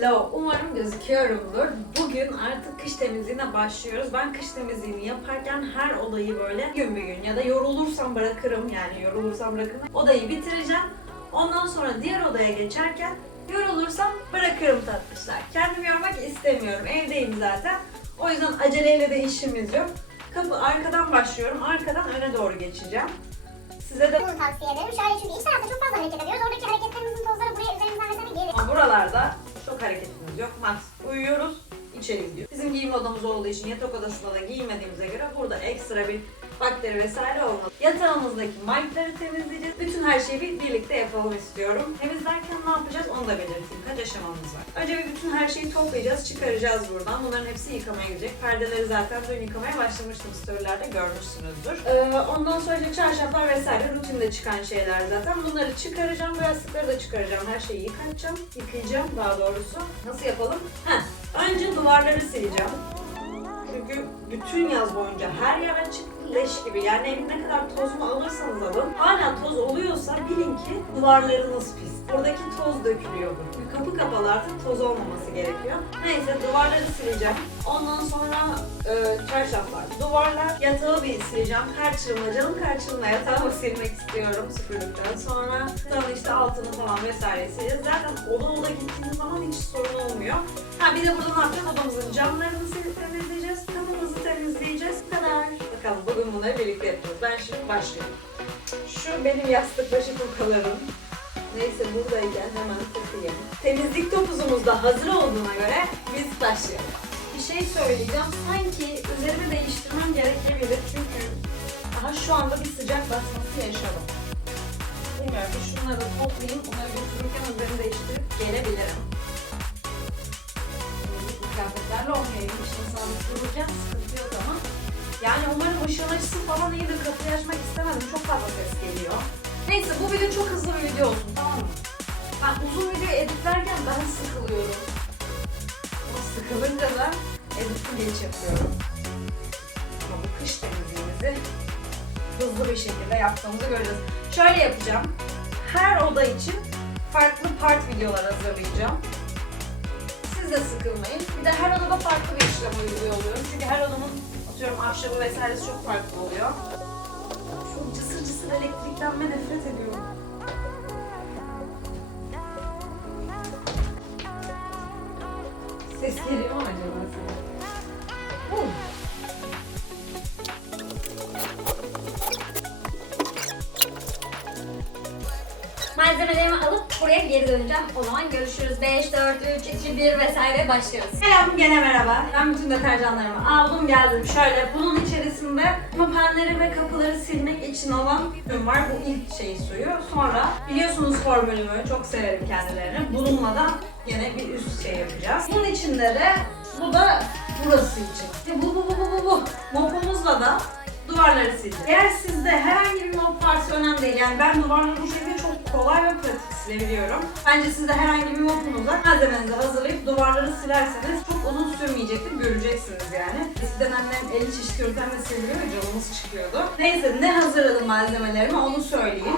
Hello, umarım gözüküyorumdur. Bugün artık kış temizliğine başlıyoruz. Ben kış temizliğini yaparken her odayı böyle gün bir gün ya da yorulursam bırakırım yani yorulursam bırakırım. Odayı bitireceğim. Ondan sonra diğer odaya geçerken yorulursam bırakırım tatlışlar. Kendimi yormak istemiyorum. Evdeyim zaten. O yüzden aceleyle de işimiz yok. Kapı arkadan başlıyorum. Arkadan öne doğru geçeceğim. Size de Bunu tavsiye ederim. Şöyle çünkü iç tarafta çok fazla hareket ediyoruz. Oradaki hareketlerimizin tozları buraya üzerimizden vesaire gelir. Buralarda hareketimiz yok. Max uyuyoruz, içeri gidiyor. Bizim giyim odamız olduğu için yatak odasında da giymediğimize göre burada ekstra bir bakteri vesaire olmaz. Yatağımızdaki mike'ları temizleyeceğiz. Bütün her şeyi bir birlikte yapalım istiyorum. Temizlerken ne yapacağız onu da belirteyim. Kaç aşamamız var. Önce bir bütün her şeyi toplayacağız, çıkaracağız buradan. Bunların hepsi yıkamaya gidecek. Perdeleri zaten dün yıkamaya başlamıştım. Storylerde görmüşsünüzdür. Ee, ondan sonra işte çarşaflar vesaire rutinde çıkan şeyler zaten. Bunları çıkaracağım. Bu yastıkları da çıkaracağım. Her şeyi yıkayacağım. Yıkayacağım daha doğrusu. Nasıl yapalım? Heh. Önce duvarları sileceğim. Çünkü bütün yaz boyunca her yer açık leş gibi. Yani ne kadar toz mu alırsanız alın. Hala toz oluyorsa bilin ki duvarlarınız pis. Oradaki toz dökülüyordur. Kapı kapalı artık toz olmaması gerekiyor. Neyse duvarları sileceğim. Ondan sonra e, çarşaflar, duvarlar, yatağı bir sileceğim. Karçılma, canım karçılma yatağımı silmek istiyorum süpürdükten sonra. Sonra işte altını falan vesaire sileceğiz. Zaten oda oda gittiğimiz zaman hiç sorun olmuyor. Ha bir de burada ne yapacağız? Odamızın camlarını silip temizleyeceğiz. Kapımızı temizleyeceğiz. Bu kadar. Bakalım bugün bunları birlikte yapacağız. Ben şimdi başlıyorum. Şu benim yastık başı tokalarım. Neyse buradayken hemen takayım. Temizlik topuzumuz da hazır olduğuna göre biz başlayalım. Bir şey söyleyeceğim. Sanki üzerimi değiştirmem gerekebilir çünkü daha şu anda bir sıcak basması yaşadım. Bilmiyorum şunları toplayayım. Onları götürürken üzerimi değiştirip gelebilirim. Kıyafetlerle olmayayım. İşte sabit dururken sıkıntı yok ama. Yani umarım ışığın açısı falan iyidir. Kapıyı açmak istemedim. Çok fazla ses geliyor. Neyse bu video çok hızlı bir video olsun tamam mı? Ben uzun video editlerken ben sıkılıyorum. Ama sıkılınca da editi geç yapıyorum. Ama bu kış temizliğimizi hızlı bir şekilde yaptığımızı göreceğiz. Şöyle yapacağım. Her oda için farklı part videolar hazırlayacağım. Siz de sıkılmayın. Bir de her odada farklı bir işlem uyguluyor oluyorum. Çünkü her odanın atıyorum ahşabı vesairesi çok farklı oluyor. Şu cısır cısır elektriklenme nefret ediyorum. Ses geliyor mu acaba? Huh. Malzemelerimi alıp buraya geri döneceğim. O zaman görüşürüz. 5, 4, 3, 2, 1 vesaire başlıyoruz. Selam gene merhaba. Ben bütün deterjanlarımı aldım geldim. Şöyle bunun içerisinde mapenleri ve kapıları silmek için olan ürün var. Bu ilk şey suyu. Sonra biliyorsunuz formülümü çok severim kendilerini. Bununla da yine bir üst şey yapacağız. Bunun içinde de bu da burası için. Bu bu bu bu bu bu. Mopumuzla da duvarları sileceğiz. Eğer sizde herhangi bir mop varsa önemli değil. Yani ben duvarları bu şekilde kolay ve pratik silebiliyorum. Bence siz de herhangi bir mopunuzla malzemenizi hazırlayıp duvarları silerseniz çok uzun sürmeyecektir. Göreceksiniz yani. Eskiden annem el çeşit yöntemle siliyor ve canımız çıkıyordu. Neyse ne hazırladım malzemelerimi onu söyleyeyim.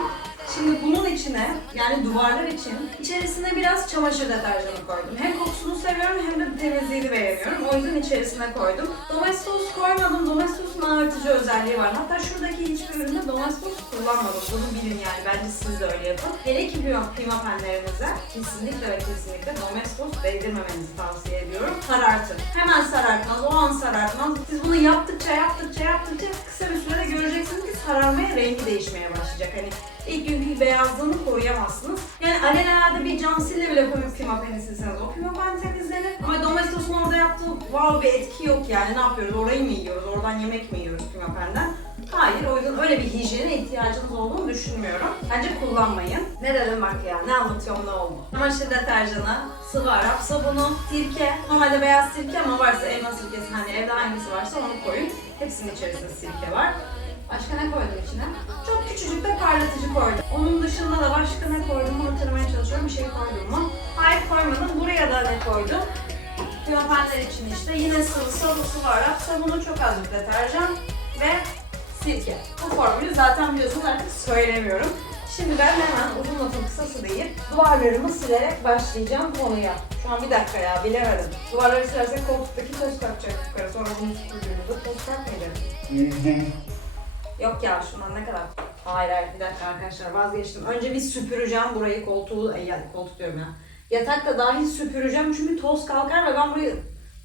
Şimdi bunun içine yani duvarlar için içerisine biraz çamaşır deterjanı koydum. Hem kokusunu seviyorum hem de temizliğini beğeniyorum. O yüzden içerisine koydum. Domestos koymadım. Domestos'un ağırtıcı özelliği var. Hatta şuradaki hiçbir üründe domestos kullanmadım. Bunu bilin yani. Bence siz de öyle yapın. Hele ki pimapenlerinize kesinlikle ve kesinlikle domestos değdirmemenizi tavsiye ediyorum. Sarartın. Hemen sarartmaz. O an sarartmaz. Siz bunu yaptıkça yaptıkça yaptıkça kısa bir sürede göreceksiniz ki sararmaya rengi değişmeye başlayacak. Hani ilk günkü beyazlığını koruyamazsınız. Yani alelade bir cam sille bile koyup pimapeni silseniz o pimapen temizlenir. Ama Domestos'un orada yaptığı wow bir etki yok yani. Ne yapıyoruz? Orayı mı yiyoruz? Oradan yemek mi yiyoruz pimapenden? Hayır, o yüzden öyle bir hijyene ihtiyacınız olduğunu düşünmüyorum. Bence kullanmayın. Ne dedim bak ya, ne anlatıyorum ne oldu. Çamaşır deterjanı, sıvı Arap sabunu, sirke. Normalde beyaz sirke ama varsa elma sirkesi hani evde hangisi varsa onu koyun. Hepsinin içerisinde sirke var. Başka ne koydum içine? Çok küçücük de parlatıcı koydum. Onun dışında da başka ne koydum? Hatırlamaya çalışıyorum. Bir şey koydum mu? Hayır koymadım. Buraya da ne koydum? Pimapenler için işte yine sıvı sıvı sıvı Arap sabunu, çok az bir deterjan ve sirke. Bu formülü zaten biliyorsunuz artık söylemiyorum. Şimdi ben hemen uzun lafın kısası değil, duvarlarımı silerek başlayacağım konuya. Şu an bir dakika ya, bilemedim. Duvarları silersek koltuktaki toz kalkacak yukarı. Sonra bunu süpürdüğümüzde toz kalkmayacak. Yok ya şundan ne kadar? Hayır hayır bir dakika arkadaşlar vazgeçtim. Önce bir süpüreceğim burayı koltuğu, yani koltuk diyorum ya. Yatakta dahil süpüreceğim çünkü toz kalkar ve ben burayı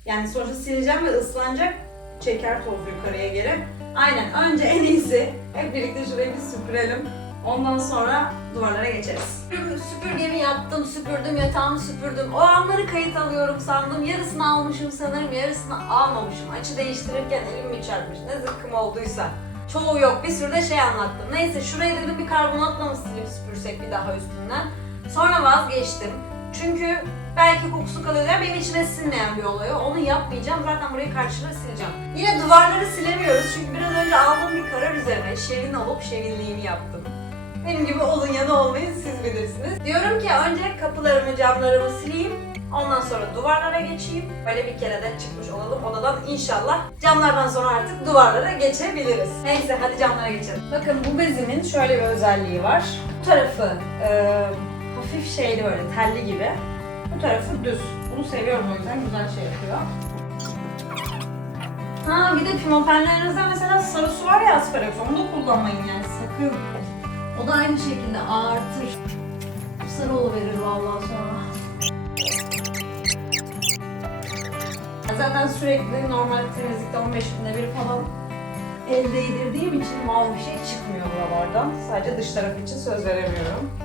yani sonuçta sileceğim ve ıslanacak. Çeker tozu yukarıya geri. Aynen önce en iyisi hep birlikte şurayı bir süpürelim. Ondan sonra duvarlara geçeriz. Süpürgemi yaptım, süpürdüm, yatağımı süpürdüm. O anları kayıt alıyorum sandım. Yarısını almışım sanırım, yarısını almamışım. Açı değiştirirken elim mi çarpmış, ne zıkkım olduysa. Çoğu yok, bir sürü de şey anlattım. Neyse şurayı dedim bir karbonatla mı silip süpürsek bir daha üstünden. Sonra vazgeçtim. Çünkü belki kokusu kalıyor. Benim içine sinmeyen bir olay o. Onu yapmayacağım. Zaten burayı karşıda sileceğim. Yine duvarları silemiyoruz. Çünkü biraz önce aldığım bir karar üzerine şevin olup şevinliğimi yaptım. Benim gibi olun ya da olmayın siz bilirsiniz. Diyorum ki önce kapılarımı, camlarımı sileyim. Ondan sonra duvarlara geçeyim. Böyle bir kere de çıkmış olalım odadan inşallah. Camlardan sonra artık duvarlara geçebiliriz. Neyse hadi camlara geçelim. Bakın bu bezimin şöyle bir özelliği var. Bu tarafı e, hafif şeyli böyle telli gibi. Bu tarafı düz. Bunu seviyorum o yüzden güzel şey yapıyor. Ha bir de pimapenlerinizde mesela sarısı var ya asparagus onu da kullanmayın yani sakın. O da aynı şekilde ağırtır. Sarı verir vallahi sonra. Zaten sürekli normal temizlikte 15 günde bir falan el değdirdiğim için mal bir şey çıkmıyor buralardan. Sadece dış taraf için söz veremiyorum.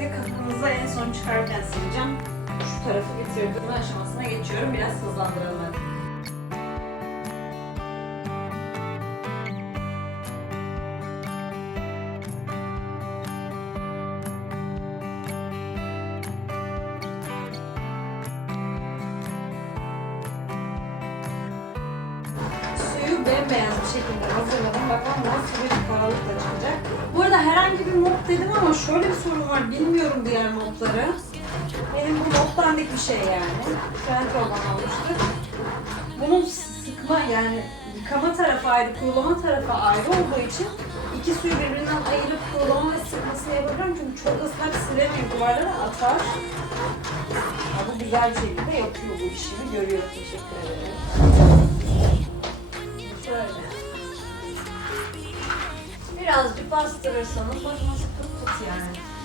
Ve kapımızı en son çıkarken sileceğim. Şu tarafı bitirdim aşamasına geçiyorum. Biraz hızlandıralım hadi. Bembeyaz bir şekilde hazırladım. Bakalım nasıl bir karanlıkla çıkacak. Bu arada herhangi bir mod dedim ama şöyle bir sorun var. Bilmiyorum diğer modları. Benim bu mod dandik bir şey yani. Trend olan almıştık. Bunun sıkma yani yıkama tarafı ayrı, kurulama tarafı ayrı olduğu için iki suyu birbirinden ayırıp kurulama ve sıkmasını yapabiliyorum. Çünkü çok ıslak silemiyor duvarlara atar. Ya bu güzel bir şekilde yapıyor bu işimi. Görüyorum. Teşekkür ederim. Birazcık bastırırsanız bakın sıkıp tut yani.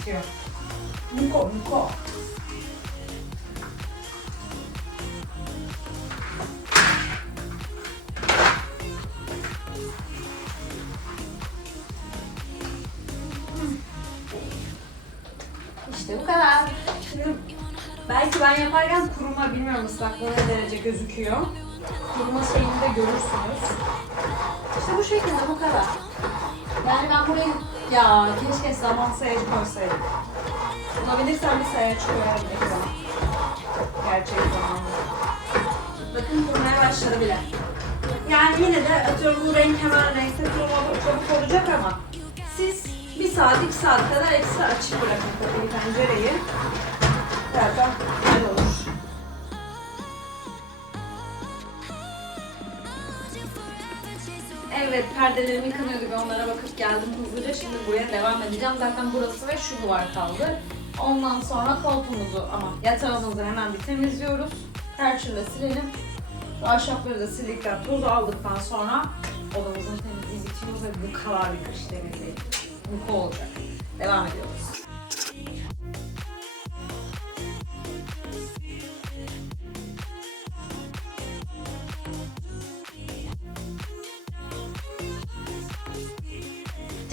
Bitiyor. Muko muko. İşte bu kadar. Şimdi belki ben yaparken kuruma bilmiyorum ıslaklığı ne derece gözüküyor. Kuruma şeyini de görürsünüz. İşte bu şekilde bu kadar. Yani ben burayı ya keşke zaman sayacı koysaydım. Bulabilirsem bir sayaç koyarım. Gerçek zamanlı. Bakın kurmaya başladı bile. Yani yine de atıyorum bu renk hemen renkte kurulmadı çabuk olacak ama siz bir saat iki saat kadar ekstra açık bırakın kapıyı pencereyi. Zaten güzel olur. Evet, perdelerimi yıkanıyordu ve onlara bakıp geldim hızlıca. Şimdi buraya devam edeceğim. Zaten burası ve şu duvar kaldı. Ondan sonra koltuğumuzu ama yatağımızı hemen bir temizliyoruz. Perçinle silelim. Şu ahşapları da sildikten, tozu aldıktan sonra odamızın temizliği bitiyor ve bu kadar bir kış temizliği. Bu olacak. Devam ediyoruz.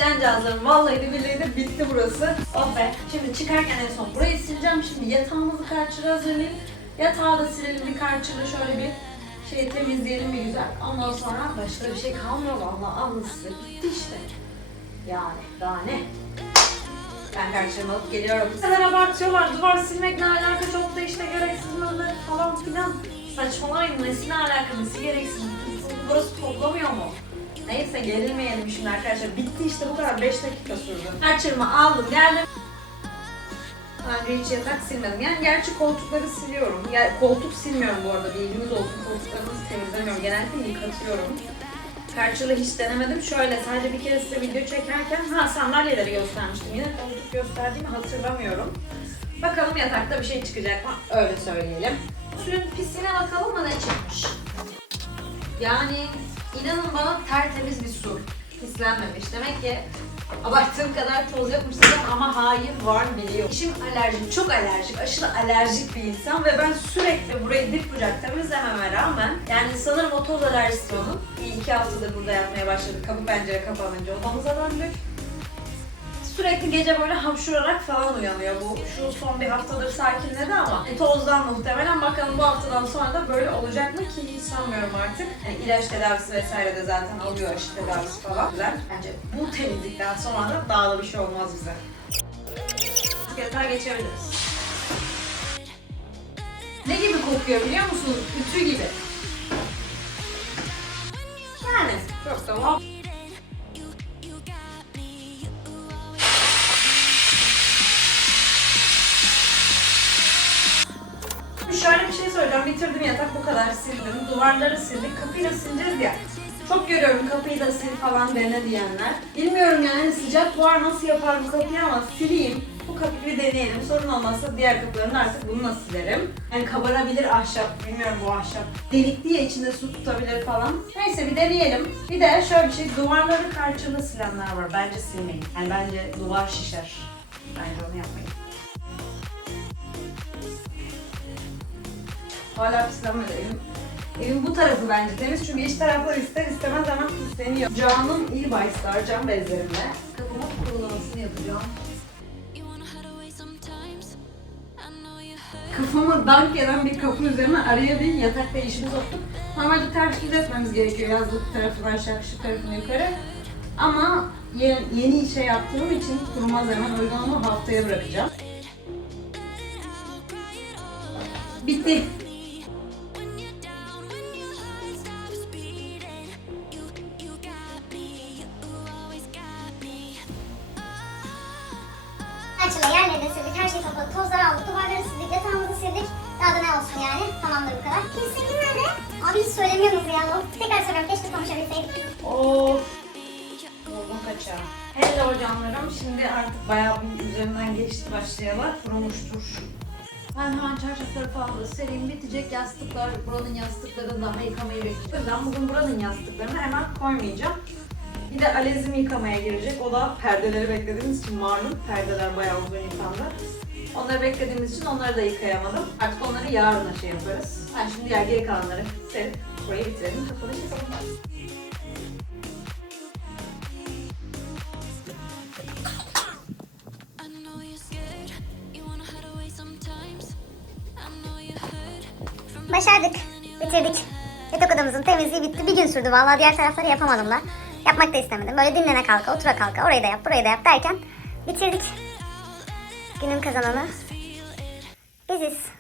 Cancağızlarım vallahi de billahi de bitti burası. Oh be. Şimdi çıkarken en son burayı sileceğim. Şimdi yatağımızı karçıra hazırlayayım. Yatağı da silelim bir karçıra şöyle bir şey temizleyelim bir güzel. Ondan sonra başka bir şey kalmıyor vallahi anlısı. Bitti işte. Yani daha ne? Ben karşıma alıp geliyorum. Bu abartıyorlar. Duvar silmek ne alaka çok da işte gereksiz böyle falan filan. Saçmalamayın. Nesi ne alaka? Nesi gereksiz? Burası toplamıyor mu? Neyse gerilmeyelim şimdi arkadaşlar. Bitti işte bu kadar. 5 dakika sürdü. Kaçırma aldım geldim. Önce hiç yatak silmedim. Yani gerçi koltukları siliyorum. Yani koltuk silmiyorum bu arada. Bilginiz olsun. Koltuklarımızı temizlemiyorum. Genellikle yıkatıyorum. Karşılığı hiç denemedim. Şöyle sadece bir kere size video çekerken ha sandalyeleri göstermiştim. Yine koltuk gösterdiğimi hatırlamıyorum. Bakalım yatakta bir şey çıkacak mı? Öyle söyleyelim. Suyun pisliğine bakalım mı ne çıkmış? Yani inanın bana tertemiz bir su. Pislenmemiş. Demek ki abarttığım kadar toz yokmuş diyeceğim ama hayır var biliyorum. Eşim alerjik, çok alerjik, aşırı alerjik bir insan ve ben sürekli burayı dip bucak temizlememe rağmen yani sanırım o toz alerjisi onun. Bir iki haftadır burada yapmaya başladık. Kapı pencere kapanınca odamıza döndük. Sürekli gece böyle hapşurarak falan uyanıyor. Bu şu son bir haftadır sakinledi ama tozdan muhtemelen bakalım bu haftadan sonra da böyle olacak mı ki hiç sanmıyorum artık. Yani ilaç tedavisi vesaire de zaten alıyor aşı tedavisi falan. Bence bu temizlikten sonra da daha da bir şey olmaz bize. Yatağa geçebiliriz. Ne gibi kokuyor biliyor musunuz? Ütü gibi. Yani çok da var. Şöyle bir şey söyleyeceğim. Bitirdim yatak bu kadar sildim. Duvarları sildik. Kapıyı da sileceğiz ya. Çok görüyorum kapıyı da sil falan dene diyenler. Bilmiyorum yani sıcak buhar nasıl yapar bu kapıyı ama sileyim. Bu kapıyı deneyelim. Sorun olmazsa diğer kapılarını artık bununla silerim. Yani kabarabilir ahşap. Bilmiyorum bu ahşap. Delikli ya içinde su tutabilir falan. Neyse bir deneyelim. Bir de şöyle bir şey. Duvarları karşılığı silenler var. Bence silmeyin. Yani bence duvar şişer. Bence onu yapmayın. Hala pislenmedi. Evin bu tarafı bence temiz çünkü iç taraflar ister istemez hemen pisleniyor. Can'ın iyi bayslar cam bezlerimle kapımı kurulamasını yapacağım. Kafamı dank eden bir kapı üzerine araya bir yatakta işimi soktuk. Normalde ters düz etmemiz gerekiyor yazlık tarafını aşağı, şu tarafını yukarı. Ama yeni, yeni şey yaptığım için kurumaz hemen o yüzden onu haftaya bırakacağım. Bitti. Tamamdır bu kadar. Kesinlikle nerede? Abi hiç söylemiyorsunuz ya. Tekrar soruyorum, keşke konuşabilseydik. Of. Yolun kaçağı. Hello canlarım. Şimdi artık bayağı bir üzerinden geçti başlayalar. Kurumuştur. Ben hemen çarşafları falan da sereyim. Bitecek yastıklar, buranın yastıklarını daha yıkamayı bekliyorum. O yüzden bugün buranın yastıklarını hemen koymayacağım. Bir de Alezim yıkamaya girecek. O da perdeleri beklediğimiz için malum perdeler bayağı uzun yıkandı. Onları beklediğimiz için onları da yıkayamadım. Artık onları yarına şey yaparız. Ben şimdi diğer geri kalanları serip burayı bitirelim. Kapanış yapalım. I know you're scared. You wanna hide away sometimes. I know you hurt from Başardık. Bitirdik. Yatak odamızın temizliği bitti. Bir gün sürdü vallahi diğer tarafları yapamadım da. Yapmak da istemedim. Böyle dinlene kalka, otura kalka, orayı da yap, burayı da yap derken bitirdik. Günün kazananı biziz.